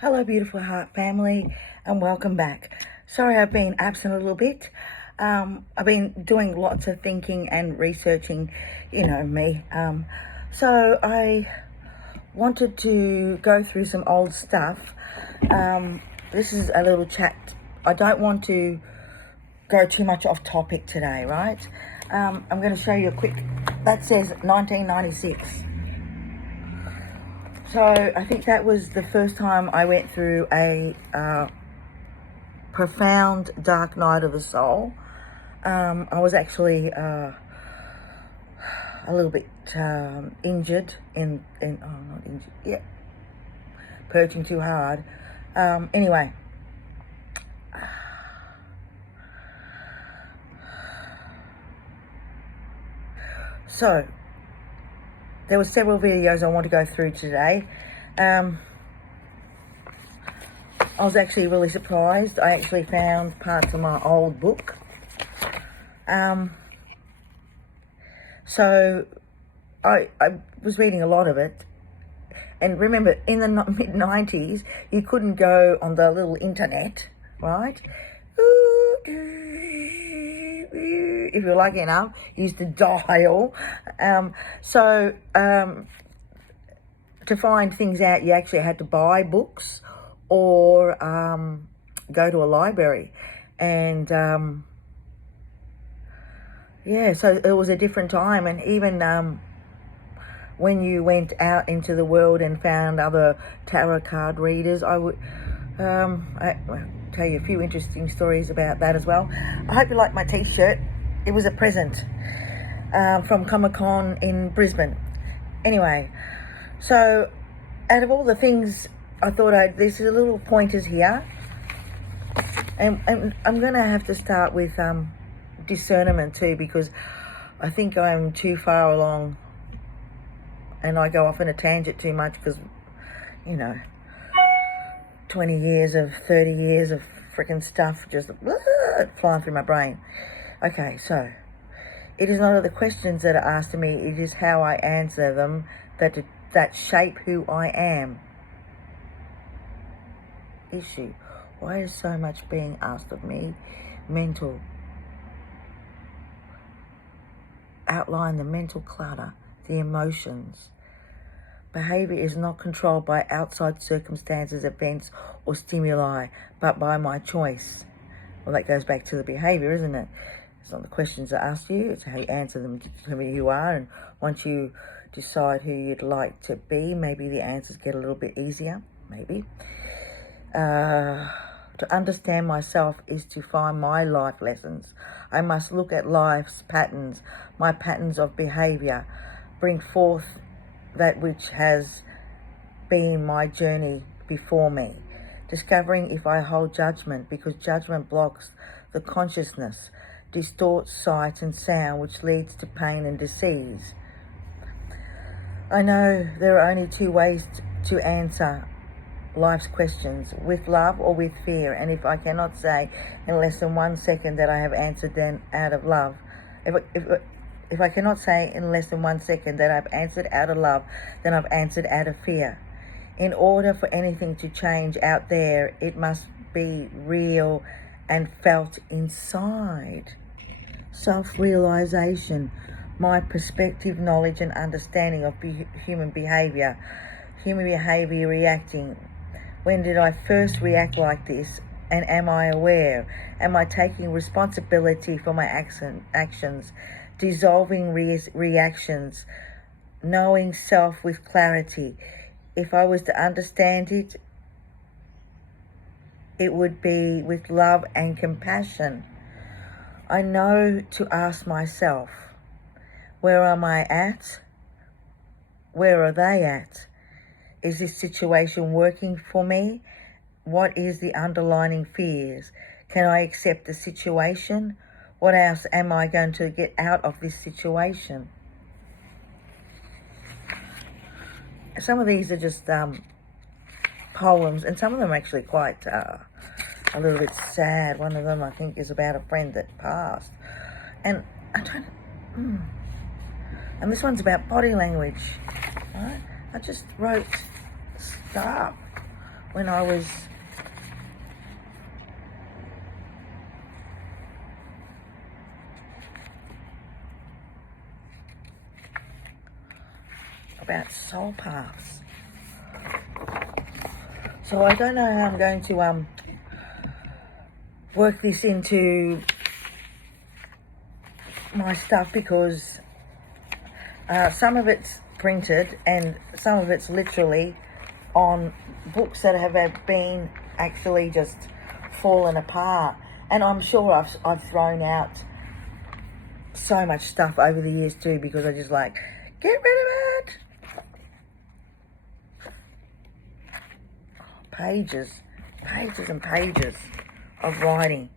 Hello, beautiful heart family, and welcome back. Sorry I've been absent a little bit. I've been doing lots of thinking and researching, you know me. So I wanted to go through some old stuff. This is a little chat. I don't want to go too much off topic today, right? I'm going to show you a quick, that says 1996. So I think that was the first time I went through a profound dark night of the soul. I was actually a little bit injured not injured, yeah, purging too hard. Anyway, so there were several videos I want to go through today. I was actually really surprised. I actually found parts of my old book. So I was reading a lot of it. And remember, in the mid-90s, you couldn't go on the little internet, right? If you're lucky enough, you used to dial. To find things out, you actually had to buy books or go to a library. And yeah, so it was a different time. And even when you went out into the world and found other tarot card readers, I'll tell you a few interesting stories about that as well. I hope you like my t-shirt. It was a present from Comic-Con in Brisbane. Anyway, so out of all the things, I thought there's a little pointers here. And I'm going to have to start with discernment too, because I think I'm too far along and I go off in a tangent too much because, 20 years of 30 years of freaking stuff just flying through my brain. Okay, so it is not the questions that are asked of me, it is how I answer them that shape who I am. Issue. Why is so much being asked of me? Mental. Outline the mental clutter, the emotions. Behavior is not controlled by outside circumstances, events, or stimuli, but by my choice. Well, that goes back to the behavior, isn't it? It's not the questions that ask you, it's how you answer them to determine who you are. And once you decide who you'd like to be, maybe the answers get a little bit easier, maybe. To understand myself is to find my life lessons. I must look at life's patterns, my patterns of behavior, bring forth that which has been my journey before me. Discovering if I hold judgment, because judgment blocks the consciousness, distorts sight and sound, which leads to pain and disease. I know there are only two ways to answer life's questions, with love or with fear. And if I cannot say in less than 1 second that I have answered them out of love, if I cannot say in less than 1 second that I've answered out of love, then I've answered out of fear. In order for anything to change out there, it must be real and felt inside. Self-realization, my perspective, knowledge and understanding of human behavior reacting. When did I first react like this? And am I aware? Am I taking responsibility for my actions? Dissolving reactions. Knowing self with clarity. If I was to understand it, it would be with love and compassion. I know to ask myself, where am I at? Where are they at? Is this situation working for me? What is the underlying fears? Can I accept the situation? What else am I going to get out of this situation? Some of these are just poems, and some of them are actually quite a little bit sad. One of them, I think, is about a friend that passed. And I don't... And this one's about body language. Right? I just wrote, stop. when I was about soul paths. So I don't know how I'm going to work this into my stuff, because some of it's printed and some of it's literally on books that have been actually just fallen apart. And I'm sure I've thrown out so much stuff over the years too, because I just like, get rid of it. Pages and pages of writing.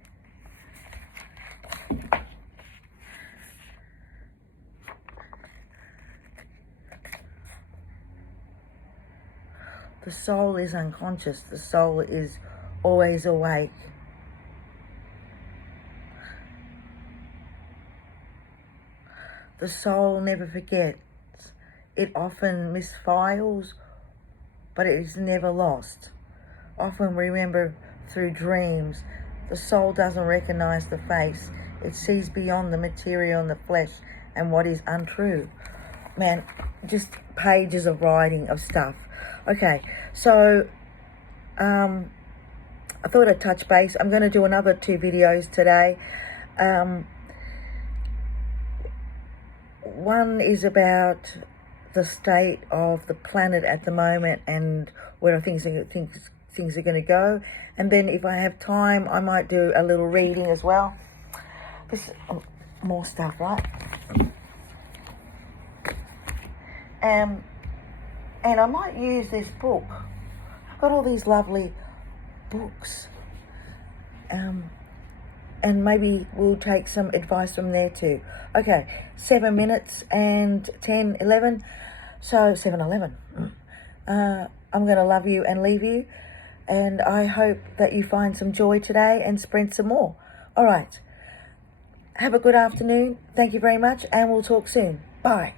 The soul is unconscious. The soul is always awake. The soul never forgets. It often misfiles, but it is never lost. Often remember through dreams. The soul doesn't recognize the face. It sees beyond the material and the flesh and what is untrue. Man, just pages of writing of stuff. Okay, so I thought I'd touch base. I'm going to do another 2 videos today. One is about the state of the planet at the moment and where I think things are going to go. And then if I have time, I might do a little reading as well. This more stuff, right? And I might use this book. I've got all these lovely books. And maybe we'll take some advice from there too. Okay, 7 minutes and 10, 11. So 7:11. I'm going to love you and leave you. And I hope that you find some joy today and spread some more. All right. Have a good afternoon. Thank you very much. And we'll talk soon. Bye.